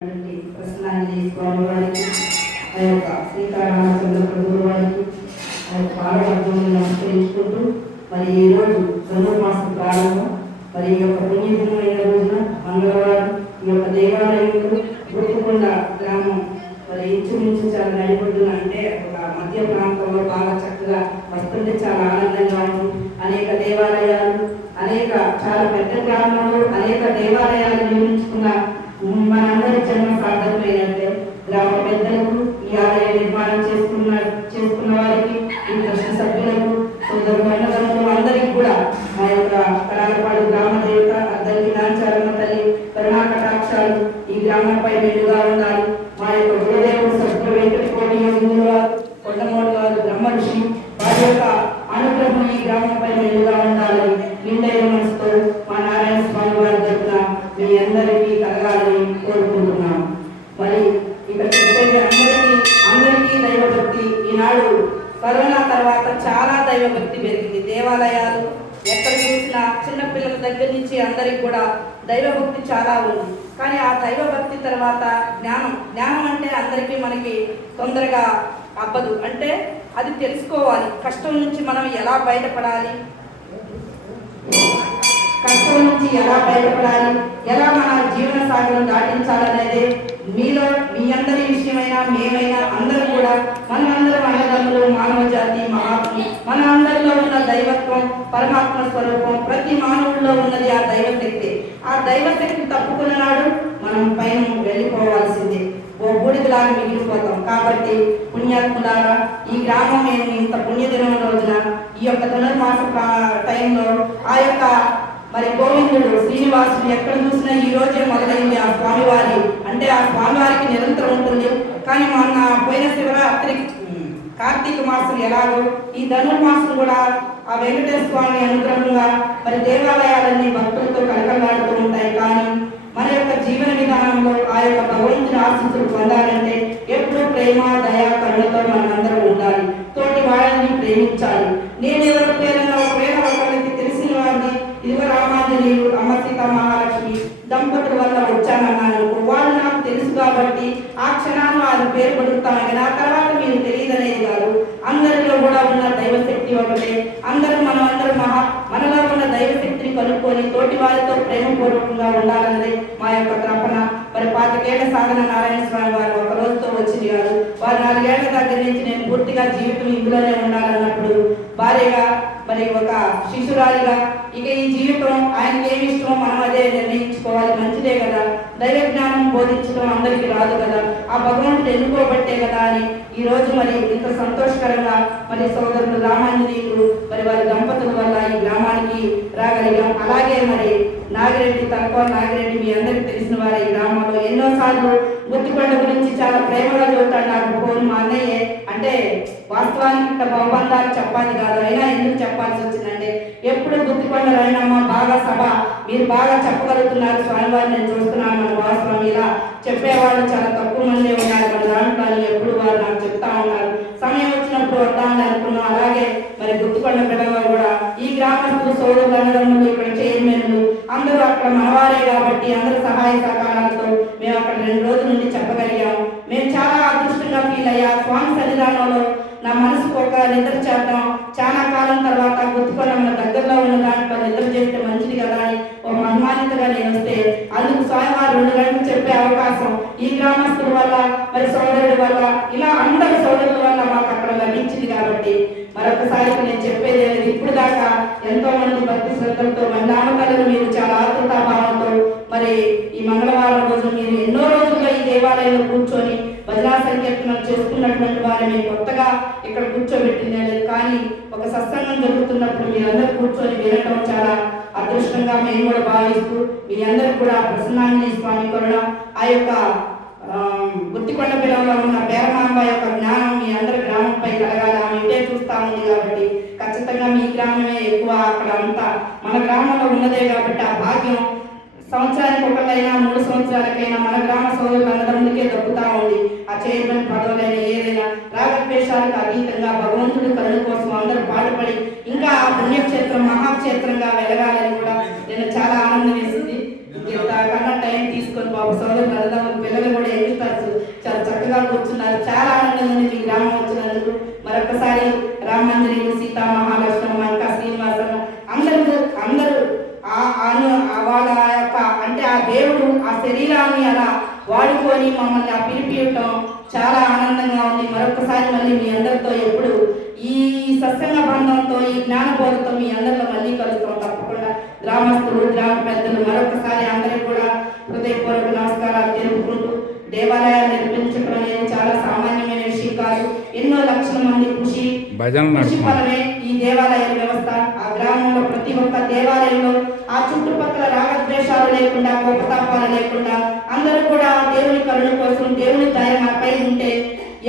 ప్రసన్నాన్ని చేసుకోవాలి. వారికి ఆ యొక్క సీతారామచంద్ర ప్రభు వారికి ఆ యొక్క పాదపద్మని నమస్కరించుకుంటూ మరి ఈ రోజు ధనుర్మాసం ప్రారంభం. మరి ఈ యొక్క పుణ్యదినమైన రోజున మంగళవారం ఈ యొక్క దేవాలయంలో గుర్తుకొండ గ్రామం మరి ఇంచుమించు చాలా నడిపడుతున్న అంటే ఒక మధ్య ప్రాంతంలో బాగా చక్కగా వస్తుంటే చాలా ఆనందంగా ఉంది. అనేక దేవాలయాలు అనేక చాలా పెద్ద గ్రామంలో అనేక దేవాలయాలు నిర్మించుకున్న మనందరి మా యొక్క కరాలపాడు గ్రామ దేవత అద్దరికి నాచారమ్మ తల్లి కరుణా కటాక్షాలు ఈ గ్రామంపై మెండుగా ఉండాలి. మా యొక్క గురుదేవుడు సభ్యులు వెంకట కోటి యోగులు బ్రహ్మ ఋషి వారి యొక్క అనుగ్రహం ఈ గ్రామంపై మెండుగా ఉండాలి. నిండైన మనసుతో మా నారాయణ స్వామి వారి తరఫున మీ అందరికీ కలగాలని కోరుకుంటున్నాం. మరి ఇక్కడ చెప్పేది అందరికీ అందరికీ దైవభక్తి. ఈనాడు కరోనా తర్వాత చాలా దైవభక్తి పెరిగింది. దేవాలయాలు ఎక్కడ చూసినా చిన్నపిల్లల దగ్గర నుంచి అందరికి కూడా దైవభక్తి చాలా ఉంది. కానీ ఆ దైవభక్తి తర్వాత జ్ఞానం జ్ఞానం అంటే అందరికీ మనకి తొందరగా అవ్వదు. అంటే అది తెలుసుకోవాలి. కష్టం నుంచి మనం ఎలా బయటపడాలి? కష్టం నుంచి ఎలా బయటపడాలి? ఎలా మన జీవన సాగరం దాటించాలనేది మీలో మీ అందరి విషయమైనా మేమైనా అందరూ కూడా మన అన్నదమ్ములు మానవ జాతి మహాత్మ మన అందరిలో ఉన్న దైవత్వం పరమాత్మ స్వరూపం. ప్రతి మానవుల్లో ఉన్నది ఆ దైవశక్తి. ఆ దైవశక్తి తప్పుకున్న నాడు మనం పైన వెళ్ళిపోవాల్సిందే. ఓ బూడిదలాగా మిగిలిపోతాం. కాబట్టి పుణ్యాత్ములారా ఈ గ్రామం మేము ఇంత పుణ్యదినం రోజున ఈ యొక్క ధనుర్మాస టైంలో ఆ యొక్క మరి గోవిందుడు శ్రీనివాసుడు ఎక్కడ చూసినా ఈ రోజే మొదలైంది ఆ స్వామివారి. అంటే ఆ స్వామివారికి నిరంతరం ఉంటుంది. కానీ మొన్న పోయిన శివరాత్రి కార్తీక మాసం ఎలాగో ఈ ధనుర్మాసం కూడా వెంకటేశ్వర స్వామి అనుగ్రహంగా మరి దేవాలయాలన్నీ భక్తులతో కలకలాడుతూ ఉంటాయి. కానీ మన యొక్క జీవన విధానంలో ఆ యొక్క భగవంతుని ఆశీస్సులు పొందాలంటే ఎప్పుడు ప్రేమ దయా కరుణతో మనందరం ఉండాలి. తోటి వాళ్ళని ప్రేమించాలి. నేను ఎవరి పేరైనా ఒకవేళ ఒకరికి తెలిసిన వారిని ఇదిగో రామాంజనేయులు అమ్మ సీత మహాలక్ష్మి దంపతుల వల్ల వచ్చానన్నాను. వాళ్ళు నాకు తెలుసు కాబట్టి ఆ క్షణాన్ని వారి పేరు పడుతాను కానీ ఆ తర్వాత మీరు తెలియదనేది కాదు. అందరిలో కూడా ఉన్న దైవశక్తి ఒకటే. అందరూ మనం అందరం మహా మనలో ఉన్న దైవశక్తిని కనుక్కొని తోటి వారితో ప్రేమపూర్వకంగా ఉండాలన్నది మా యొక్క తపన మరి పాతికేళ్ళ సాధన నారాయణ స్వామి వారు ఒక రోజుతో వచ్చింది కాదు. వారు నాలుగేళ్ళ దగ్గర నుంచి నేను పూర్తిగా జీవితం ఇందులోనే ఉండాలన్నప్పుడు భార్యగా మరి ఒక శిశురాలిగా ఇక ఈ జీవితం ఆయనకి ఏమి ఇష్టమో మనం అదే నిర్ణయించుకోవాలి. బోధించడం అందరికీ రాదు కదా. ఆ భగవంతుడు ఎన్నుకోబట్టే కదా అని ఈ రోజు మరి ఇంత సంతోషకరంగా మరి సోదరులు రామాంజనేయులు మరి వారి దంపతుల వల్ల ఈ గ్రామానికి రాగలిగాం. అలాగే మరి నాగిరెడ్డి తక్కువ నాగిరెడ్డి మీ అందరికి తెలిసిన వారే ఈ గ్రామంలో. ఎన్నోసార్లు గుత్తికొండ గురించి చాలా ప్రేమగా చూస్తాడు నాకు ఫోన్ మా అన్నయ్యే అంటే వాస్తవానికి ఇంత బహుబంధాలు చెప్పాలి కాదు. అయినా ఎందుకు చెప్పాల్సి వచ్చిందంటే ఎప్పుడు గుత్తికొండ బాగా సభ మీరు బాగా చెప్పగలుగుతున్నారు స్వామివారిని నేను చూస్తున్నాను మన వాస్తవం ఇలా చెప్పేవాళ్ళు చాలా తక్కువ మంది ఉన్నారు. మన దాంట్లో ఎప్పుడు వారు నాకు చెప్తా ఉన్నారు. సమయం వచ్చినప్పుడు వద్దామని అనుకున్నాం. అలాగే మరి గుర్తుపడిన పిల్లలు కూడా ఈ గ్రామస్తులు సోదరులు అన్నదమ్ములు ఇక్కడ చైర్మన్లు అందరూ అక్కడ మనవారే కాబట్టి అందరూ సహాయ సహకారాలతో మేము అక్కడ రెండు రోజుల నుండి చెప్ప మేము చాలా అదృష్టంగా ఫీల్ అయ్యా స్వామి సన్నిధానంలో నా వాళ్ళు నిద్ర చేద్దాం చాలా కాలం తర్వాత గుర్తుకొని మన దగ్గరలో ఉన్న దాంట్లో నిద్ర చేస్తే మంచిది కదా అని ఒక మహిమానితగా నేను వస్తే అందుకు స్వామివారు రెండు గంటలు చెప్పే అవకాశం ఈ గ్రామస్తుల వల్ల మరి సోదరుడి వల్ల ఇలా అందరి సోదరుల వల్ల మాకు అక్కడ లభించింది కాబట్టి మరొకసారి నేను చెప్పేది అనేది ఇప్పుడు దాకా ఎంతో మంది భక్తి శ్రద్ధలతో మన నామకాలను సంకీర్తనలు చేసుకున్నటువంటి వారిని కొత్తగా ఇక్కడ కూర్చోబెట్టింది లేదు కానీ ఒక సత్సంగం జరుగుతున్నప్పుడు మీరందరూ కూర్చొని వినటం చాలా అదృష్టంగా మేము కూడా భావిస్తూ మీ అందరూ కూడా ప్రసన్నాంజలి స్వామి కొనడం ఆ యొక్క ఆ, గుత్తికొండ పిల్లల్లో ఉన్న పేరమాంబ యొక్క జ్ఞానం మీ అందరి గ్రామంపై కలగాలి. ఆమె ఇంటే చూస్తా ఉంది కాబట్టి ఖచ్చితంగా మీ గ్రామమే ఎక్కువ అక్కడ అంతా. మన గ్రామంలో ఉన్నదే కాబట్టి ఆ భాగ్యం సంవత్సరానికి ఒకటైనా మూడు సంవత్సరాలకైనా మన గ్రామ సోదరులు అన్నదమ్ములకే దక్కుతా ఉంది ఆ చైర్మన్ పదవులైనా ఏదైనా రాగద్వేషాలకు అతీతంగా భగవంతుడి కరుణ కోసం అందరూ పాటుపడి ఇంకా ఆ పుణ్యక్షేత్రం మహాక్షేత్రంగా వెలగాలని కూడా నేను చాలా ఆనందం వేసింది ఇంత కన్నా టైం తీసుకొని బాబు సోదరులు అన్నదమ్ములు పిల్లలు వాడుకొని మమ్మల్ని ఆ పిలిపియటం చాలా ఆనందంగా ఉంది. మరొకసారి మళ్ళీ మీ అందరితో ఎప్పుడు ఈ సత్సంగ బంధంతో ఈ జ్ఞానబోధతో మీ అందరిలో మళ్ళీ కలుస్తాం. తప్పకుండా గ్రామస్తులు గ్రామ పెద్దలు మరొకసారి అందరికీ కూడా హృదయపూర్వక నమస్కారాలు తెలుపుకుంటూ దేవాలయాలు నిర్మించడం అనేది చాలా సామాన్యమైన విషయం కాదు. ఎన్నో లక్షల మంది కృషి కృషి ఫలమే ఈ దేవాలయ వ్యవస్థ. ఆ గ్రామంలో ప్రతి ఒక్క దేవాలయంలో ఆ చుట్టుపక్కల రాగద్వేషాలు లేకుండా కోపతాపాలు లేకుండా అందరూ కూడా దేవుని కరుణ కోసం దేవుని దయ మనపై ఉంటే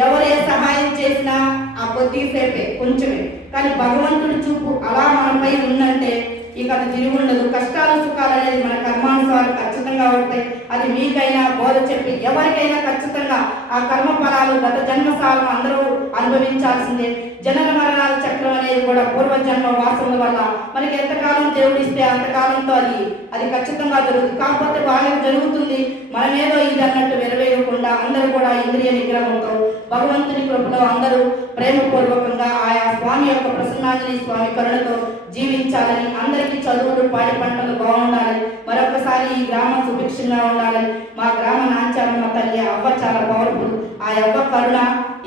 ఎవరే సహాయం చేసినా ఆ కొద్దిసేపే కొంచెమే. కానీ భగవంతుడి చూపు అలా మనపై ఉందంటే ఇక అది తిరిగి ఉండదు. కష్టాలు సుఖాలు అనేది మన కర్మానుసారం ఖచ్చితంగా ఉంటాయి అది మీకైనా బోధ చెప్పి ఎవరికైనా ఖచ్చితంగా ఆ కర్మ ఫలాలు గత జన్మ సారం అందరూ అనుభవించాల్సిందే. జనన మరణాల చక్రం అనేది కూడా పూర్వజన్మ వాసనల వల్ల మనకి ఎంతకాలం దేవుడు ఇస్తే అంతకాలంతో అది అది ఖచ్చితంగా జరుగుతుంది. కాకపోతే బాగా జరుగుతుంది. మనమేదో ఇది అన్నట్టు వెరవేయకుండా అందరూ కూడా ఇంద్రియ నిగ్రహంతో భగవంతుని కృపలో అందరూ ప్రేమపూర్వకంగా ఆయా స్వామి యొక్క ప్రసన్నాంజలి స్వామి కరుణతో జీవించాలని అందరికీ చదువులు పాడి పంటలు బాగుండాలి మరొకసారి ఈ గ్రామం సుభిక్షంగా ఉండాలని మా గ్రామ నాంచారమ్మ తల్లి అవ్వ చాలా పవర్ఫుల్ ఆ అవ్వ కరుణ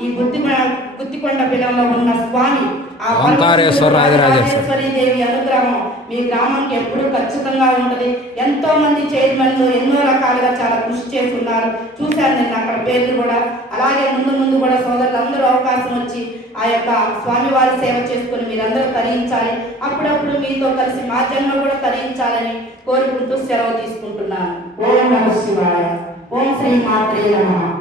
ఈ గుత్తి గుత్తికొండ బిలంలో ఉన్న స్వామి ఆ రాజరాజేశ్వరి. దేవి అనుగ్రహం మీ గ్రామంకి ఎప్పుడూ ఖచ్చితంగా ఉంటుంది. ఎంతో మంది చైర్మన్లు ఎన్నో రకాలుగా చాలా కృషి చేస్తున్నారు. చూశాను నేను అక్కడ పేర్లు కూడా. అలాగే ముందు ముందు కూడా సోదరులందరూ అవకాశం వచ్చి ఆ యొక్క స్వామివారి సేవ చేసుకుని మీరందరూ తరించాలి. అప్పుడప్పుడు మీతో కలిసి మా జన్మ కూడా తరించాలని కోరుకుంటూ సెలవు తీసుకుంటున్నాను. ఓం నమ శివాయ. ఓం శ్రీ మాత్రే నమః.